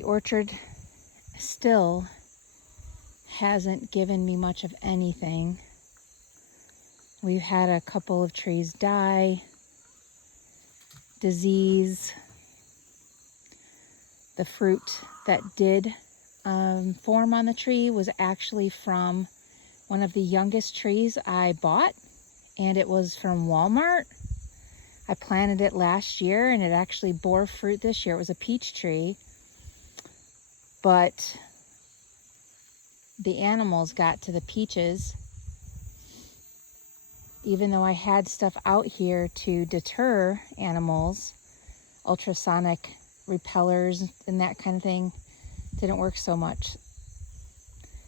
The orchard still hasn't given me much of anything. We've had a couple of trees die, disease. The fruit that did form on the tree was actually from one of the youngest trees I bought, and it was from Walmart. I planted it last year and it actually bore fruit this year. It was a peach tree, but the animals got to the peaches. Even though I had stuff out here to deter animals, ultrasonic repellers and that kind of thing, didn't work so much.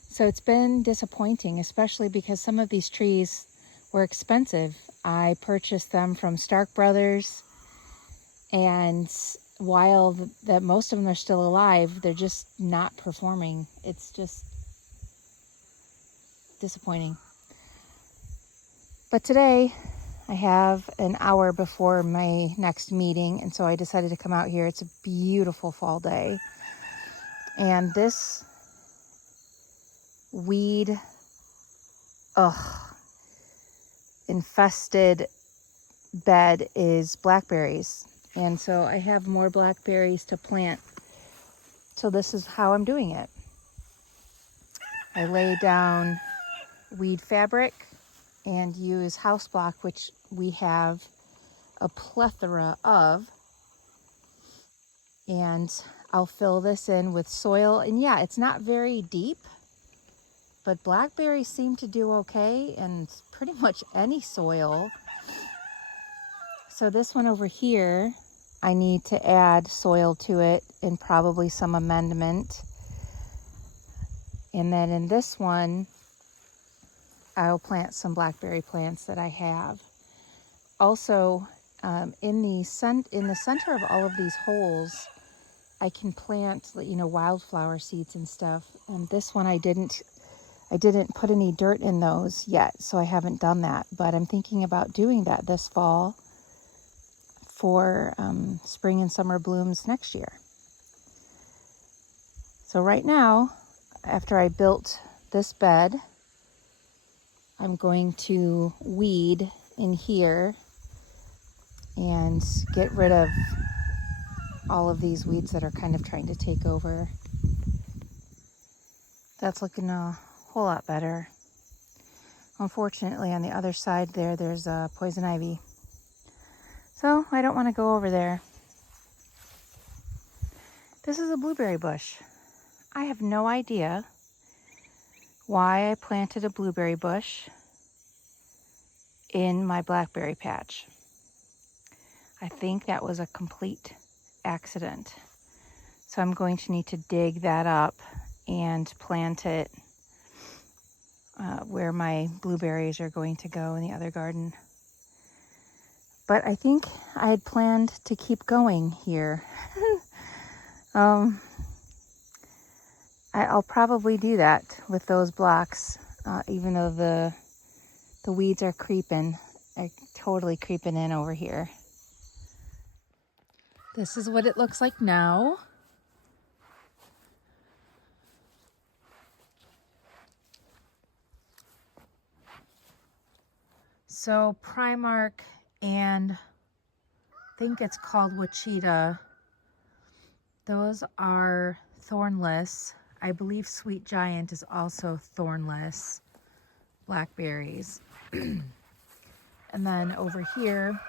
So it's been disappointing, especially because some of these trees were expensive. I purchased them from Stark Brothers, and while that most of them are still alive, they're just not performing. It's just disappointing. But today I have an hour before my next meeting, and so I decided to come out here. It's a beautiful fall day, and this weed infested bed is blackberries, and so I have more blackberries to plant. So this is how I'm doing it. I lay down weed fabric and use house block, which we have a plethora of, and I'll fill this in with soil. And yeah, it's not very deep, but blackberries seem to do okay in pretty much any soil. So this one over here, I need to add soil to it and probably some amendment. And then in this one, I'll plant some blackberry plants that I have. Also, in the center of all of these holes, I can plant, wildflower seeds and stuff. And this one I didn't put any dirt in those yet, so I haven't done that. But I'm thinking about doing that this fall for spring and summer blooms next year. So right now, after I built this bed, I'm going to weed in here and get rid of all of these weeds that are kind of trying to take over. That's looking a whole lot better. Unfortunately, on the other side there's poison ivy. So I don't want to go over there. This is a blueberry bush. I have no idea why I planted a blueberry bush in my blackberry patch. I think that was a complete accident. So I'm going to need to dig that up and plant it where my blueberries are going to go in the other garden. But I think I had planned to keep going here. I'll probably do that with those blocks, even though the weeds are totally creeping in over here. This is what it looks like now. So Primark and I think it's called Wichita, those are thornless. I believe Sweet Giant is also thornless blackberries. And then over here,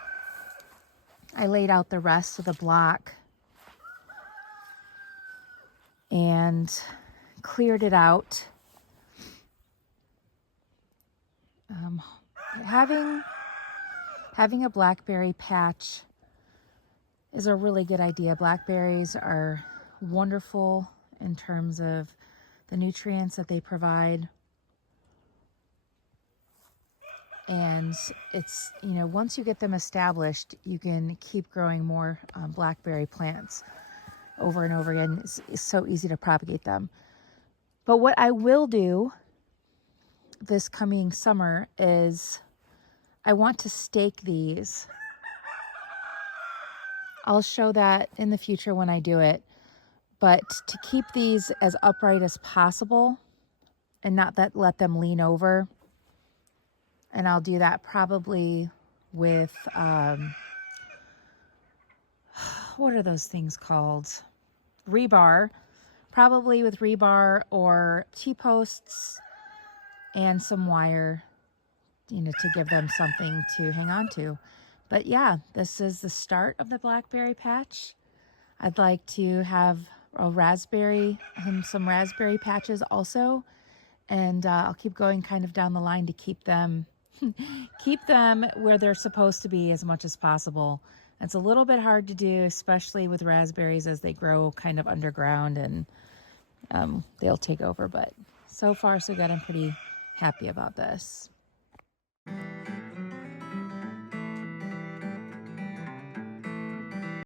I laid out the rest of the block and cleared it out. Having a blackberry patch is a really good idea. Blackberries are wonderful in terms of the nutrients that they provide. And it's, once you get them established, you can keep growing more blackberry plants over and over again. It's so easy to propagate them. But what I will do this coming summer is I want to stake these. I'll show that in the future when I do it. But to keep these as upright as possible and not let them lean over, and I'll do that probably with, what are those things called? Rebar. Probably with rebar or T-posts and some wire, to give them something to hang on to. But yeah, this is the start of the blackberry patch. I'd like to have a raspberry, some raspberry patches also. And I'll keep going kind of down the line to keep them where they're supposed to be as much as possible. It's a little bit hard to do, especially with raspberries as they grow kind of underground and they'll take over. But so far so good. I'm pretty happy about this.